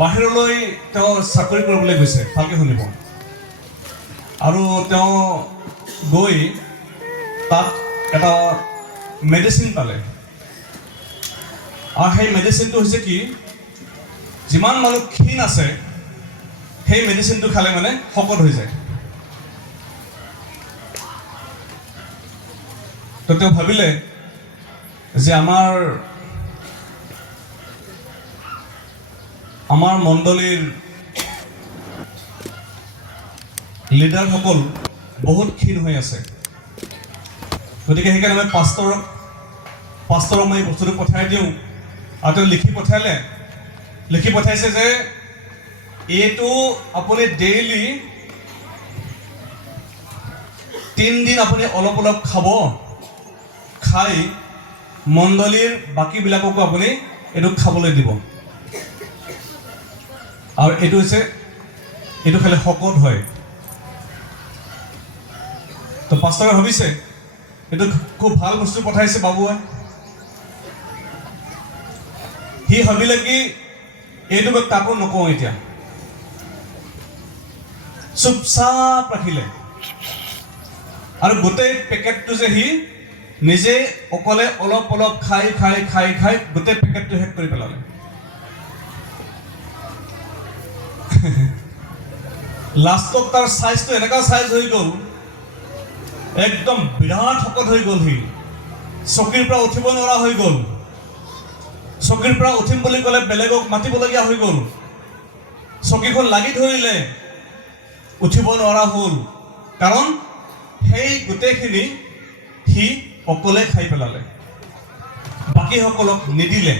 বাহিৰলৈ তেওঁ চাকৰি কৰিবলৈ গৈছে, ভালকৈ শুনিব। আৰু তেওঁ গৈ তাত এটা মেডিচিন পালে। আৰু সেই মেডিচিনটো হৈছে কি, যিমান মানুহ ক্ষীণ আছে সেই মেডিচিনটো খালে মানে শকত হৈ যায়। তো তেওঁ ভাবিলে যে আমাৰ মণ্ডলীৰ লিডাৰসকল বহুত ক্ষীণ হৈ আছে, গতিকে সেইকাৰণে মই পাষ্টৰক মই এই বস্তুটো পঠাই দিওঁ। আৰু তেওঁ লিখি পঠাইছে যে এইটো আপুনি ডেইলি 3 দিন আপুনি অলপ অলপ খাব, খাই মণ্ডলীৰ বাকীবিলাককো আপুনি এইটো খাবলৈ দিব। আৰু এইটো খালে শকত হয়। তো পাষ্টৰে ভাবিছে এইটো খুব ভাল বস্তু পঠাইছে বাবুৱে। সি ভাবিলে কি এইটো মই কাকো নকওঁ, এতিয়া চুপচাপ ৰাখিলে। আৰু গোটেই পেকেটটো যে সি নিজে অকলে অলপ অলপ খাই গোটেই পেকেটটো শেষ কৰি পেলালে। লাষ্টত তাৰ চাইজটো এনেকুৱা চাইজ হৈ গ'ল, একদম বিৰাট শকত হৈ গ'ল। সি চকীৰ পৰা উঠিব নোৱাৰা হৈ গ'ল। চকীৰ পৰা উঠিম বুলি ক'লে বেলেগক মাতিবলগীয়া হৈ গ'ল। চকীখন লাগি ধৰিলে, উঠিব নোৱাৰা হ'ল। কাৰণ সেই গোটেইখিনি সি অকলে খাই পেলালে, বাকীসকলক নিদিলে।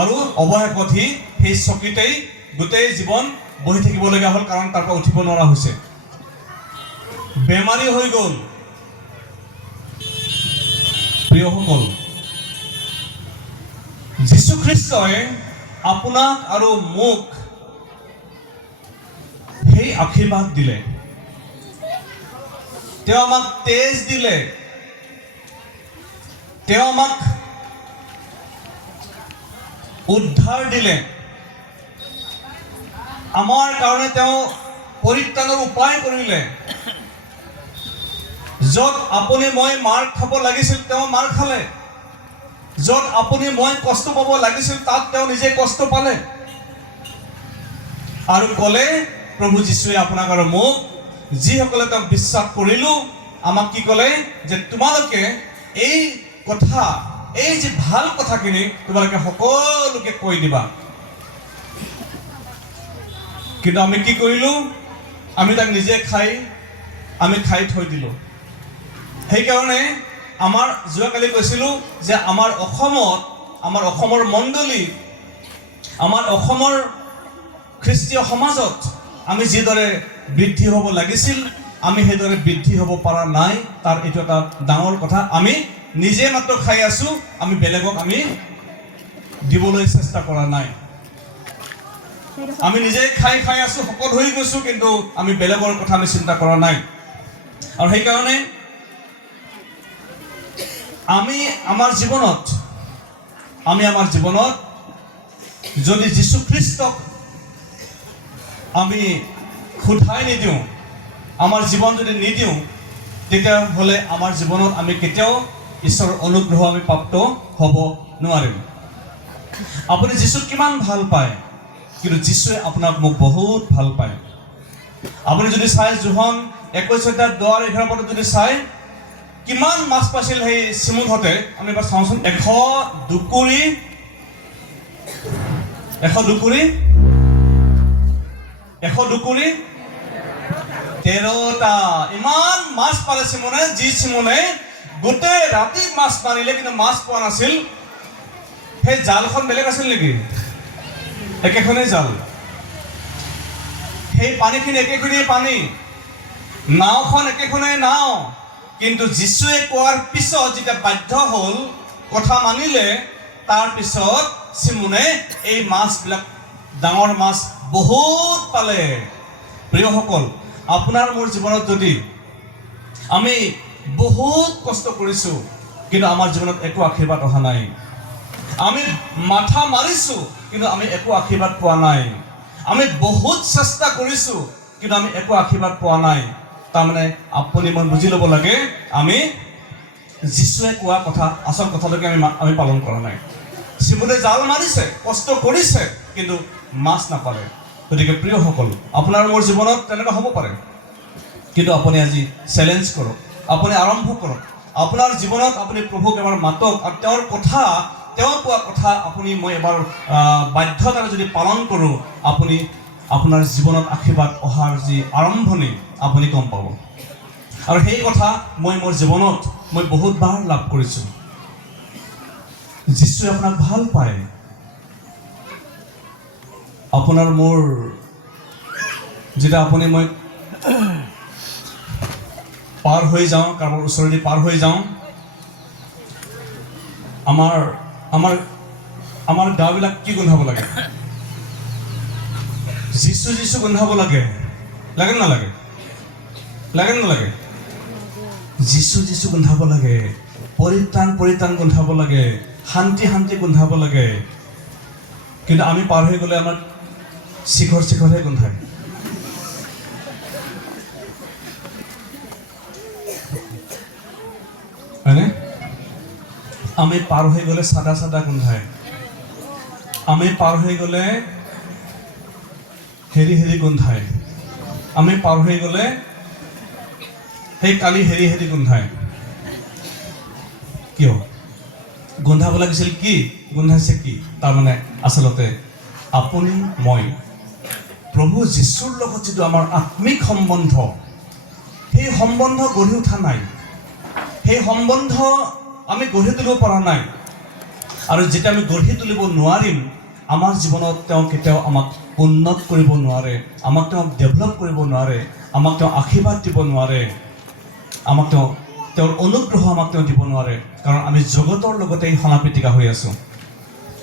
আৰু অৱশেষত সি সেই চকীতেই গোটেই জীৱন বহি থাকিবলগীয়া হ'ল, কাৰণ তাৰ পৰা উঠিব নোৱাৰা হৈছে। বেমাৰী হৈ গ'ল। প্ৰিয়সকল, যীশু খ্ৰীষ্টই আপোনাক আৰু মোক সেই আশীৰ্বাদ দিলে। তেওঁ আমাক তেজ দিলে, তেওঁ আমাক উদ্ধাৰ দিলে। আমাৰ কাৰণে তেওঁ পৰিত্ৰাণৰ উপায় কৰিলে। য'ত আপুনি মই মাৰ খাব লাগিছিল তেওঁ মাৰ খালে, য'ত আপুনি মই কষ্ট পাব লাগিছিল তাত তেওঁ নিজে কষ্ট পালে। আৰু ক'লে প্ৰভু যীশুৱে আপোনাক আৰু মোক, যিসকলে তেওঁক বিশ্বাস কৰিলোঁ, আমাক কি ক'লে যে তোমালোকে এই কথা, এই যে ভাল কথাখিনি তোমালোকে সকলোকে কৈ দিবা। কিন্তু আমি কি কৰিলোঁ? আমি তাক নিজে আমি খাই থৈ দিলোঁ। সেইকাৰণে আমাৰ যোৱাকালি কৈছিলোঁ যে আমাৰ অসমৰ মণ্ডলী, আমাৰ অসমৰ খ্ৰীষ্টীয় সমাজত আমি যিদৰে বৃদ্ধি হ'ব লাগিছিল, আমি সেইদৰে বৃদ্ধি হ'ব পৰা নাই। তাৰ এইটো এটা ডাঙৰ কথা। আমি নিজে মাত্ৰ খাই আছোঁ, আমি বেলেগক আমি দিবলৈ চেষ্টা কৰা নাই। আমি নিজে খাই আছোঁ, শকত হৈ গৈছোঁ, কিন্তু আমি বেলেগৰ কথা আমি চিন্তা কৰা নাই। আৰু সেইকাৰণে আমি আমাৰ জীৱনত যদি যীশু খ্ৰীষ্টক আমি সোধাই নিদিওঁ, আমাৰ জীৱন যদি নিদিওঁ, তেতিয়াহ'লে আমাৰ জীৱনত আমি কেতিয়াও ঈশ্বৰৰ অনুগ্ৰহ আমি প্ৰাপ্ত হ'ব নোৱাৰিম। আপুনি যীশুক কিমান ভাল পায়, কিন্তু যীশুৱে আপোনাক মোক বহুত ভাল পায়। আপুনি যদি চাই যোহন 21:10-11 যদি চাই, কিমান মাছ পাইছিল সেই চিমুনহঁতে, আমি এবাৰ চাওঁচোন। 102 কুৰি 13টা ইমান মাছ পালে চিমনে। যি চিমনে গোটেই ৰাতি মাছ মাৰিলে কিন্তু মাছ পোৱা নাছিল। সেই জালখন বেলেগ আছিল নেকি? একেখনেই জাল। সেই পানীখিনি একেখনেই পানী, নাওখন একেখনেই নাও। কিন্তু যীশুৱে কোৱাৰ পিছত যেতিয়া বাধ্য হ'ল, কথা মানিলে, তাৰ পিছত চিমনে এই মাছবিলাক, ডাঙৰ মাছ বহুত পালে। প্ৰিয়সকল, আপোনাৰ মোৰ জীৱনত যদি আমি বহুত কষ্ট কৰিছোঁ, কিন্তু আমাৰ জীৱনত একো আশীৰ্বাদ অহা নাই। আমি মাথা মাৰিছোঁ কিন্তু আমি একো আশীৰ্বাদ পোৱা নাই। আমি বহুত চেষ্টা কৰিছোঁ কিন্তু আমি একো আশীৰ্বাদ পোৱা নাই। তাৰমানে আপুনি মই বুজি ল'ব লাগে, আমি যীশুৱে কোৱা কথা আচল কথাটোকে আমি পালন কৰা নাই। শিমুলে জাল মাৰিছে, কষ্ট কৰিছে কিন্তু মাছ নাপালে। গতিকে প্ৰিয়সকল, আপোনাৰ মোৰ জীৱনত তেনেকুৱা হ'ব পাৰে, কিন্তু আপুনি আজি চেলেঞ্জ কৰক, আপুনি আৰম্ভ কৰক। আপোনাৰ জীৱনত আপুনি প্ৰভুক এবাৰ মাতক আৰু তেওঁৰ কথা, তেওঁ কোৱা কথা আপুনি মই এবাৰ বাধ্যতাৰে যদি পালন কৰোঁ, আপুনি আপোনাৰ জীৱনত আশীৰ্বাদ অহাৰ যি আৰম্ভণি আপুনি গম পাব। আৰু সেই কথা মই মোৰ জীৱনত মই বহুতবাৰ লাভ কৰিছোঁ। যীশুৱে আপোনাক ভাল পায়। আপোনাৰ মোৰ যেতিয়া আপুনি মই পাৰ হৈ যাওঁ, কাৰোবাৰ ওচৰেদি পাৰ হৈ যাওঁ, আমাৰ গাবিলাক কি গোন্ধাব লাগে? যীশু যীশু গোন্ধাব লাগে, লাগে নালাগে? লাগে নালাগে? যীশু যীশু গোন্ধাব লাগে, পৰিত্ৰাণ পৰিত্ৰাণ গোন্ধাব লাগে, শান্তি শান্তি গোন্ধাব লাগে। কিন্তু আমি পাৰ হৈ গ'লে আমাৰ শিখৰ শিখৰহে গোন্ধায়। হয়নে? আমি পাৰ হৈ গ'লে চাদা চাদা গোন্ধায়। আমি পাৰ হৈ গ'লে হেৰি হেৰি গোন্ধায়। আমি পাৰ হৈ গ'লে সেই কালি হেৰি হেৰি গোন্ধায়। কিয় গোন্ধাব লাগিছিল? কি গোন্ধাইছে? কি তাৰমানে আচলতে আপুনি মই প্ৰভু যীশুৰ লগত যিটো আমাৰ আত্মিক সম্বন্ধ, সেই সম্বন্ধ গঢ়ি উঠা নাই। সেই সম্বন্ধ আমি গঢ়ি তুলিব পৰা নাই। আৰু যেতিয়া আমি গঢ়ি তুলিব নোৱাৰিম, আমাৰ জীৱনত তেওঁ কেতিয়াও আমাক উন্নত কৰিব নোৱাৰে, আমাক তেওঁ ডেভেলপ কৰিব নোৱাৰে, আমাক তেওঁ আশীৰ্বাদ দিব নোৱাৰে, আমাক তেওঁৰ অনুগ্ৰহ আমাক তেওঁ দিব নোৱাৰে। কাৰণ আমি জগতৰ লগতে সনা পিটিকা হৈ আছোঁ।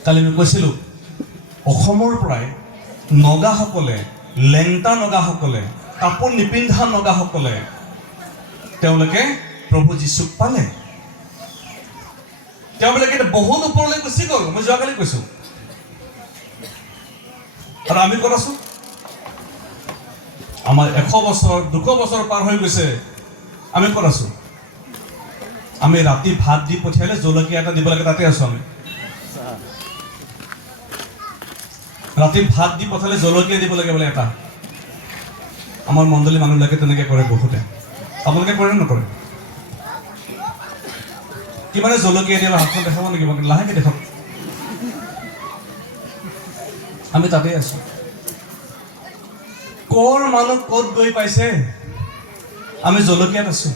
কালি আমি কৈছিলোঁ, অসমৰ পৰাই নগাসকলে, লেংটা নগাসকলে, কাপোৰ নিপিন্ধা নগাসকলে তেওঁলোকে প্ৰভু যীশুক পালে। তেওঁবিলাকে বহুত ওপৰলৈ গুচি গ'ল। মই যোৱাকালি কৈছোঁ। আৰু আমি ক'ত আছোঁ? আমাৰ 100 বছৰ 200 বছৰ পাৰ হৈ গৈছে, আমি ক'ত আছোঁ? আমি ৰাতি ভাত দি পঠিয়ালে জলকীয়া এটা দিব লাগে, তাতে আছোঁ আমি। ৰাতি ভাত দি পঠালে জলকীয়া দিব লাগে বোলে এটা। আমাৰ মণ্ডলী মানুহবিলাকে তেনেকৈ কৰে বহুতে। আপোনালোকে কৰে নকৰে? কিমানে জলকীয়া দিয়ে হাতখন দেখাব নেকি? লাহেকৈ দেখক। আমি তাতেই আছোঁ। কৰ মানুহ ক'ত গৈ পাইছে? আমি জলকীয়াত আছোঁ।